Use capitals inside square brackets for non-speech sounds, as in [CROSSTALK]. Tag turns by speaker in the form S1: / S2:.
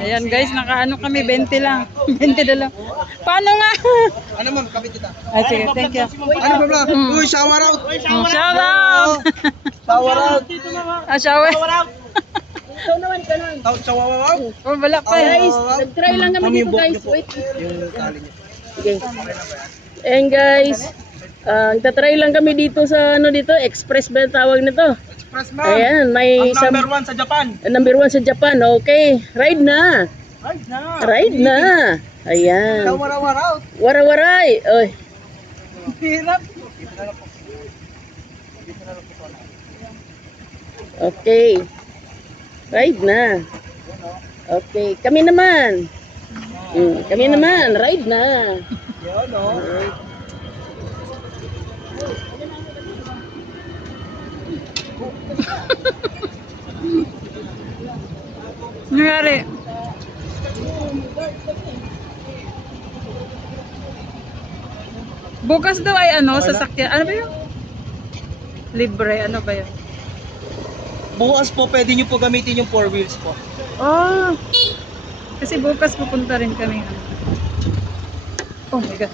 S1: Ayan guys, nakaano kami, 20 lang. [LAUGHS] 20 na lang. Paano nga? [LAUGHS]
S2: Ano ma'am, kapit kita.
S1: Ay, sige, thank you.
S2: Ano ba bro? Uy, shower out!
S1: Oh, shout out!
S2: Shower out!
S1: Ah, shower. [LAUGHS]
S3: Ikaw naman, ikaw naman.
S2: Tawag sa wawaw!
S1: Oh, wala pa eh.
S3: Guys, nag-try lang kami dito guys. Wait.
S2: Yung tali niya.
S3: Sige. And guys, ah, nagtatry lang kami dito sa ano dito, express ba tawag nito?
S2: Express
S3: Ayan, may
S2: Ang
S3: some,
S2: number one sa Japan.
S3: number one sa Japan. Okay, ride na.
S2: Right na.
S3: Ride na. Ayan.
S2: Out!
S3: Wara-waray. Oy.
S2: Hirap!
S3: Okay. Ride na. Okay, kami naman. Mm, kami naman, ride na.
S2: Yun o.
S1: Nangyari. Bukas daw ay ano, sasakyan. Ano ba yun? Libre, ano ba yun?
S2: Bukas po, pwede nyo po gamitin yung four wheels po.
S1: Oh! Kasi bukas pupunta rin kami. Oh my God.